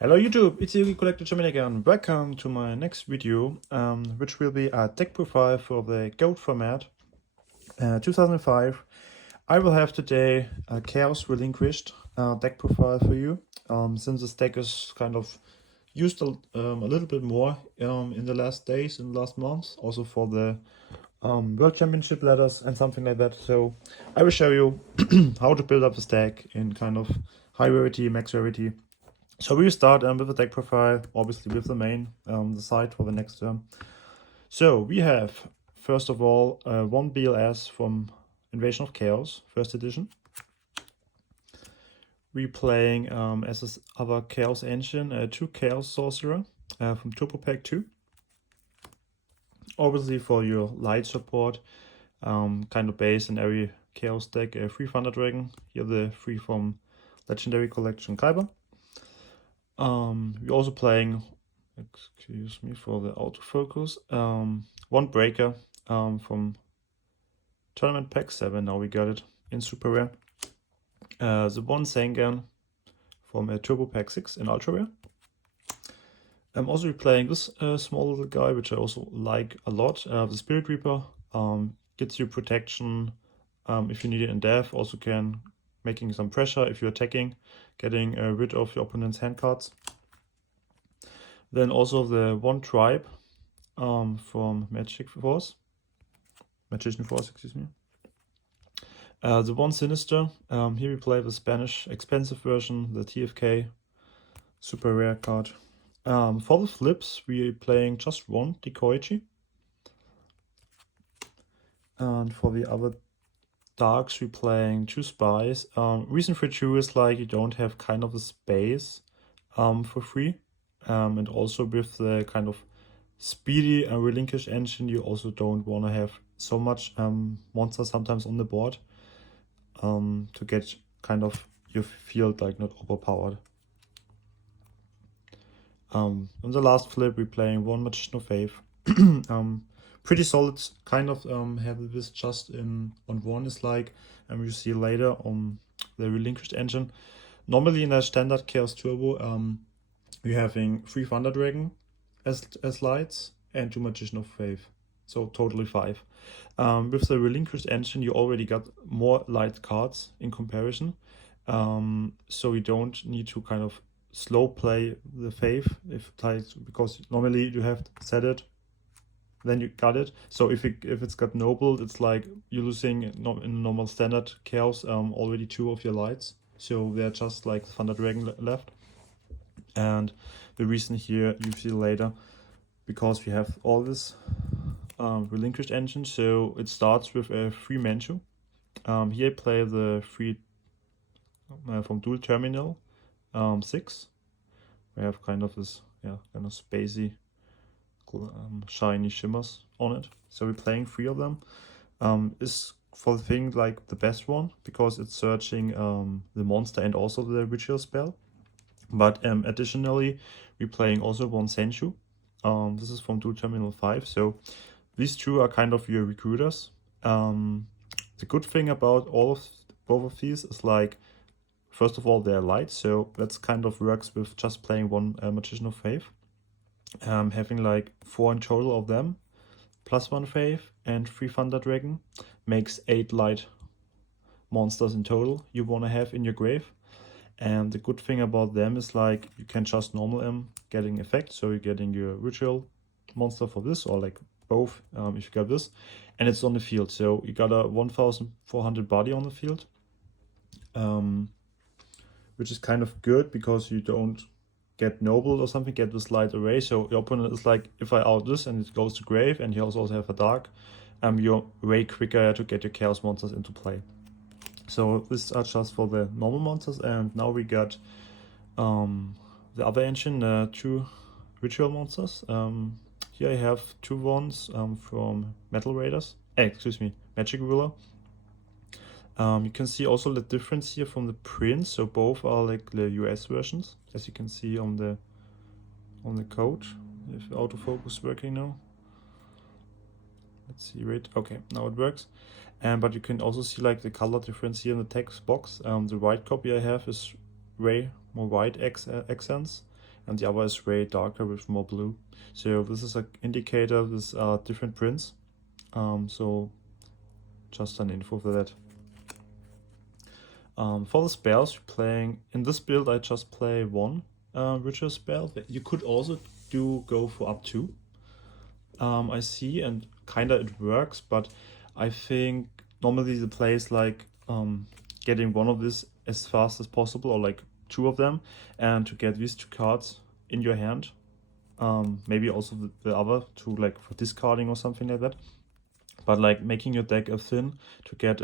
Hello YouTube, it's Yugi Collector German again. Welcome to my next video, which will be a deck profile for the GOAT format 2005. I will have today a Chaos Relinquished deck profile for you, since this deck is kind of used a little bit more in the last days, in the last months, also for the World Championship ladders and something like that. So I will show you how to build up this deck in kind of high rarity, max rarity. So we start with the deck profile, obviously with the main, the side for the next turn. So we have, first of all, one BLS from Invasion of Chaos, first edition. We're playing, as this other Chaos Engine, 2 Chaos Sorcerer from Turbo Pack 2. Obviously for your light support, kind of base in every Chaos deck, 3 Thunder Dragon, here the 3 from Legendary Collection Kyber. We're also playing, excuse me for the autofocus, one breaker from Tournament Pack 7, now we got it in Super Rare. The one Sengan from Turbo Pack 6 in Ultra Rare. I'm also playing this small little guy, which I also like a lot. The Spirit Reaper gets you protection if you need it in death, also can making some pressure if you're attacking, getting rid of your opponent's hand cards. Then also the one tribe from Magician Force, excuse me. The one Sinister, here we play the Spanish expensive version, the TFK super rare card. For the flips, we're playing just one Decoichi. And for the other darks, we're playing 2 spies. Reason for 2 is like you don't have kind of a space for free. And also with the kind of speedy and relinquished engine, you also don't want to have so much monsters sometimes on the board to get kind of your field like not overpowered. On the last flip, we're playing one Magician of Faith. Pretty solid, kind of have this just on one is like, and you see later on the relinquished engine. Normally in a standard Chaos Turbo, you're having 3 Thunder Dragon as lights and 2 Magician of Faith, so totally 5. With the relinquished engine, you already got more light cards in comparison, so you don't need to kind of slow play the Faith because normally you have to set it, then you got it. So if it's got noble, it's like you're losing in normal standard Chaos already 2 of your lights, so they're just like Thunder Dragon left. And the reason here you see later, because we have all this relinquished engine, so it starts with a 3 Manju. Here I play the 3 from Dual Terminal 6. We have kind of this kind of spacey shiny shimmers on it, so we're playing 3 of them. Is for the thing like the best one because it's searching the monster and also the ritual spell. But additionally, we're playing also one Senju. This is from Dual Terminal 5, so these 2 are kind of your recruiters. The good thing about both of these is like, first of all, they're light, so that's kind of works with just playing one Magician of Faith. Having like 4 in total of them, plus 1 Faith and 3 Thunder Dragon, makes 8 light monsters in total you want to have in your grave. And the good thing about them is like you can just normal them getting effect, so you're getting your ritual monster for this, or like both if you got this, and it's on the field, so you got a 1400 body on the field, which is kind of good because you don't get noble or something, get this light array, so your opponent is like, if I out this and it goes to grave and you also have a dark, you're way quicker to get your chaos monsters into play. So these are just for the normal monsters, and now we got the other engine, 2 ritual monsters. Here I have 2 ones from Metal Raiders, Magic Ruler. You can see also the difference here from the prints, so both are like the US versions, as you can see on the code, if autofocus is working now. Let's see, right, okay, now it works. But you can also see like the color difference here in the text box. The white copy I have is way more white accents, and the other is way darker with more blue. So this is an indicator with different prints. So just an info for that. For the spells, you're playing in this build. I just play one ritual spell. You could also go for up to. I see, and kinda it works, but I think normally the play is like getting one of this as fast as possible, or like two of them, and to get these two cards in your hand. Maybe also the other two, like for discarding or something like that. But like making your deck thin to get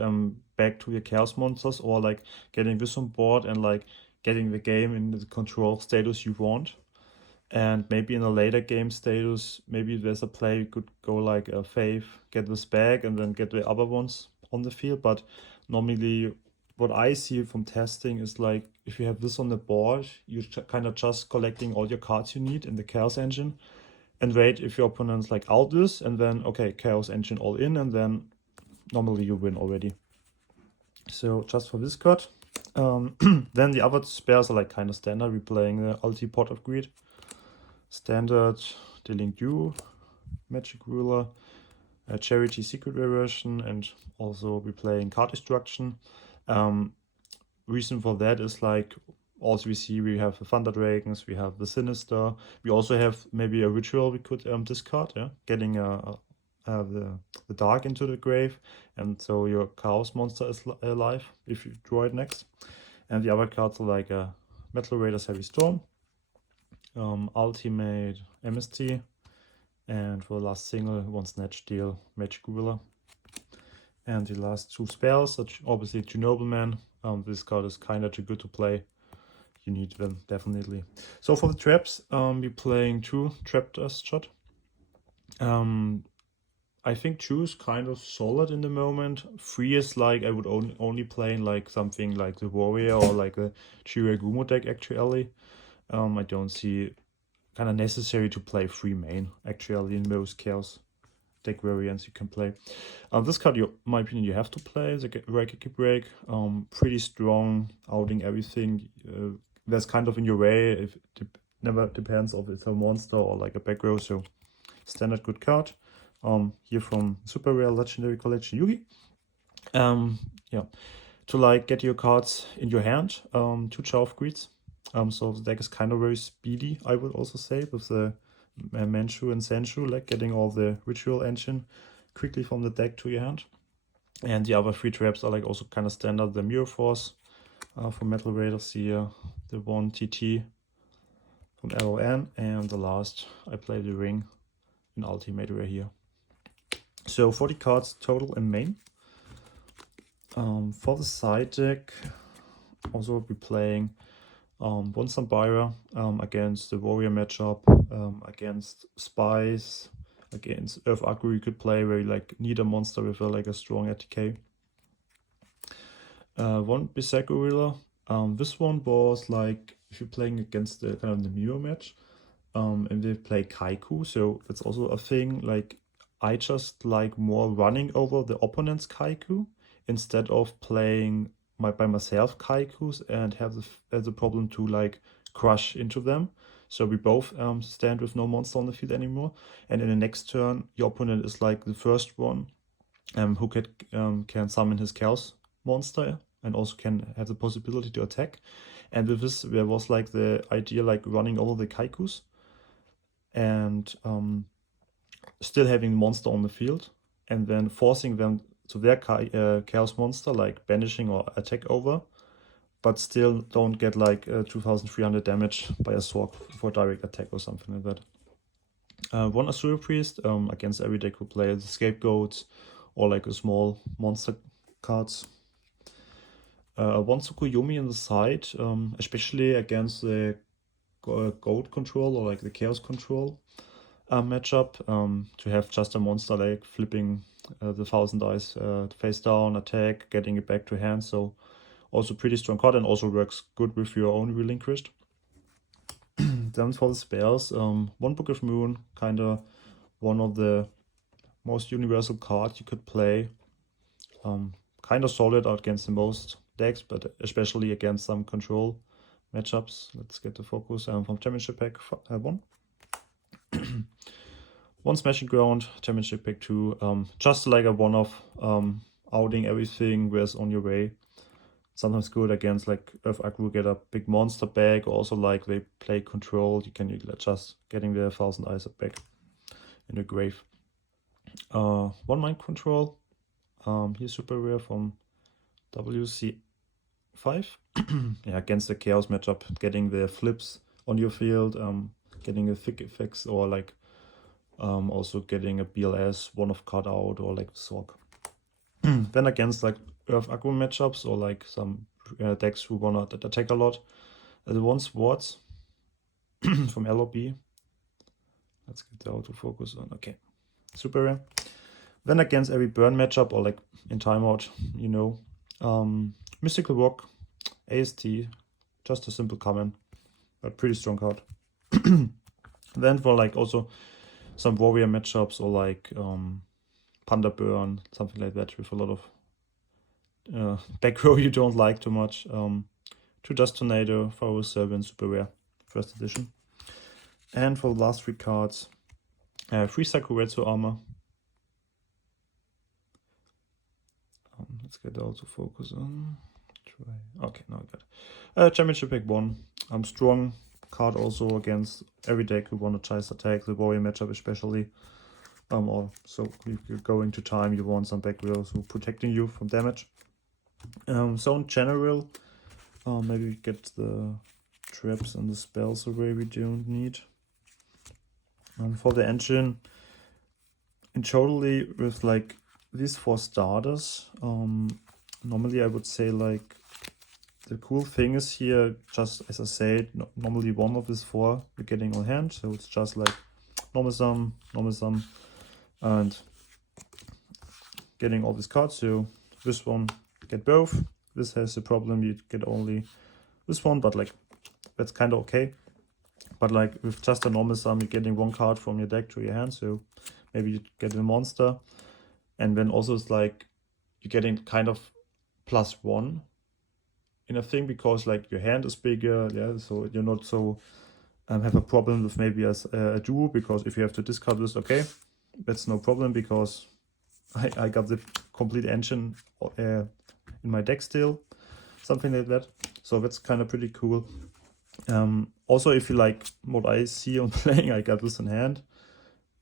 back to your chaos monsters, or like getting this on board and like getting the game in the control status you want. And maybe in a later game status, maybe there's a play you could go like a Faith, get this back, and then get the other ones on the field. But normally, what I see from testing is like if you have this on the board, you're kind of just collecting all your cards you need in the Chaos Engine, and wait if your opponent's like out this, and then okay, Chaos Engine all in, and then normally you win already. So just for this card. Then the other spares are like kind of standard. We're playing the Ulti Pot of Greed. Standard, Dealing Dew, Magic Ruler, Charity Secret Version, and also we're playing Card Destruction. Reason for that is like also we see we have the Thunder Dragons, we have the Sinister, we also have maybe a ritual we could discard, yeah, getting the Dark into the grave, and so your Chaos monster is alive if you draw it next. And the other cards are like Metal Raiders Heavy Storm, Ultimate MST, and for the last single, one Snatch Deal, Magic Ruler. And the last two spells, obviously two Noblemen. This card is kinda too good to play. You need them, definitely. So for the traps, we're playing two Trap Dust Shot. I think 2 is kind of solid in the moment. 3 is like I would only play in like something like the Warrior or like a Chiragumo deck actually. I don't see kind of necessary to play 3 main actually in most Chaos deck variants you can play. This card, in my opinion, you have to play the Rarity break. Pretty strong, outing everything. That's kind of in your way. If it never depends if it's a monster or like a back row. So standard good card. Here from Super Rare Legendary Collection Yugi. Yeah, to like get your cards in your hand. 2 Chaos Greeds. So the deck is kind of very speedy, I would also say, with the Manju and Senju, like getting all the Ritual Engine quickly from the deck to your hand. And the other 3 traps are like also kind of standard. The Mirror Force from Metal Raiders here, the 1 TT from LON, and the last I play the Ring in Ultimate Rare here. So 40 cards total in main. For the side deck, also we'll be playing one Sambira against the Warrior matchup, against Spies, against Earth Agro you could play where you like need a monster with like a strong ATK. One Berserk Gorilla. This one was like if you're playing against the kind of the mirror match, and they play Kaiku, so that's also a thing. Like I just like more running over the opponent's Kaiku instead of playing by myself Kaikus and have the problem to like crush into them. So we both stand with no monster on the field anymore. And in the next turn, your opponent is like the first one who can summon his Chaos monster and also can have the possibility to attack. And with this, there was like the idea like running over the Kaikus and still having the monster on the field and then forcing them to their Chaos monster, like banishing or attack over, but still don't get like 2300 damage by a sword for direct attack or something like that. One Asura Priest against every deck who play the Scapegoats or like a small monster cards. One Tsukuyomi in the side, especially against the Gold control or like the Chaos control matchup, to have just a monster like flipping the 1000 dice face down, attack, getting it back to hand. So also pretty strong card and also works good with your own Relinquished. Then for the spells, one Book of Moon, kind of one of the most universal cards you could play. Kind of solid against the most decks, but especially against some control matchups. Let's get the focus from Championship Pack 1. One Smashing Ground, Championship Pack 2. Just like a one-off, outing everything where's on your way. Sometimes good against like Earth Aggro, get a big monster back. Also like they play control, you can just getting the 1000 eyes back in the grave. One Mind Control. Here's super rare from WC5. Yeah, against the Chaos matchup, getting the flips on your field, getting a thick effects, or like also getting a BLS, one of card out, or like Sork. Then against like Earth Aggro matchups, or like some decks who wanna attack a lot. The one Swords from LOB. Let's get the autofocus on. Okay, super rare. Then against every burn matchup, or like in timeout, you know, Mystical Rock, AST, just a simple comment, but pretty strong card. Then for like also some warrior matchups, or like Panda Burn, something like that, with a lot of back row you don't like too much. 2 Dust Tornado, Pharaoh Servant, super rare, first edition. And for the last 3 cards, 3 Sakuretsu Armor. Let's get the autofocus on. Okay, now I got it. Championship Pack 1. Strong card also against every deck who want to chase attack, the warrior matchup especially. Also if you're going to time, you want some back rows who protecting you from damage. So in general, maybe we get the traps and the spells away we don't need. For the engine, in totally with like these 4 starters, normally I would say like the cool thing is here, just as I said, normally one of these 4 we're getting on hand, so it's just like normal sum, and getting all these cards. So this one get both. This has a problem, you get only this one, but like that's kind of okay. But like with just a normal sum, you're getting 1 card from your deck to your hand, so maybe you get a monster. And then also it's like you're getting kind of +1 in a thing, because like your hand is bigger, yeah, so you're not so have a problem with maybe as a duo, because if you have to discard this, okay, that's no problem, because I got the complete engine in my deck still, something like that. So that's kind of pretty cool. Also, if you like what I see on playing, I got this in hand,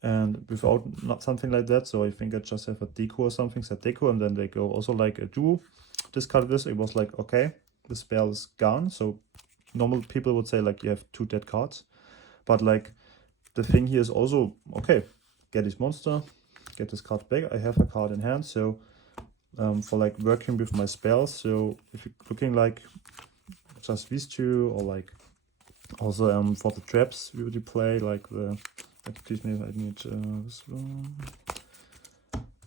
and without not something like that, so I think I just have a deco or something, set deco, and then they go also like a duo, discard this. It was like, okay, the spell is gone. So normal people would say like you have 2 dead cards, but like the thing here is also, okay, get this monster, get this card back, I have a card in hand. So for like working with my spells, so if you're looking like just these 2, or like also for the traps we would play like the, excuse me, I need this one,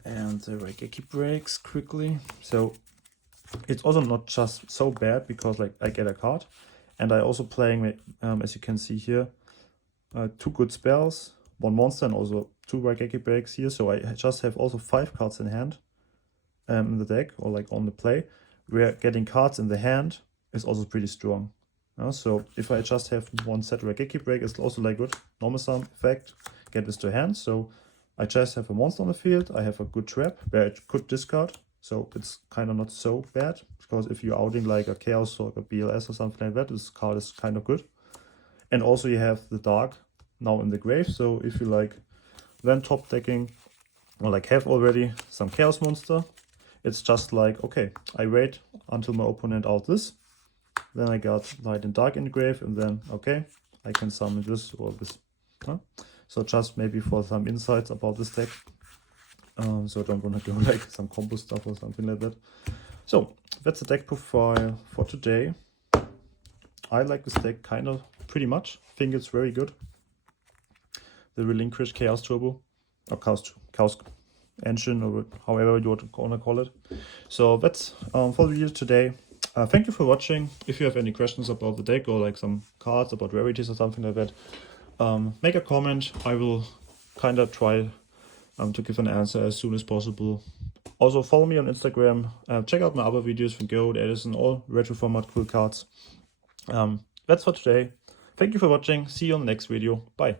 and the Reiki breaks quickly. So it's also not just so bad, because like I get a card, and I also playing as you can see here, 2 good spells, 1 monster, and also 2 Reiki breaks here. So I just have also 5 cards in hand in the deck, or like on the play, where getting cards in the hand is also pretty strong. So if I just have 1 set Reiki break, it's also like good normal sum effect, get this to hand. So I just have a monster on the field, I have a good trap where I could discard, so it's kind of not so bad, because if you're outing like a Chaos or a BLS or something like that, this card is kind of good. And also you have the Dark now in the grave, so if you like then top decking, or like have already some Chaos monster, it's just like, okay, I wait until my opponent out this, then I got Light and Dark in the grave, and then okay, I can summon this or this. So just maybe for some insights about this deck. So I don't want to go like some combo stuff or something like that. So that's the deck profile for today. I like this deck kind of pretty much. Think it's very good. The Relinquished Chaos Turbo, or Chaos Engine, or however you want to call it. So that's for the video today. Thank you for watching. If you have any questions about the deck, or like some cards about rarities or something like that, make a comment. I will kind of try to give an answer as soon as possible. Also follow me on Instagram. Check out my other videos from Goat, Edison, all retro format cool cards. that's for today. Thank you for watching. See you on the next video. Bye.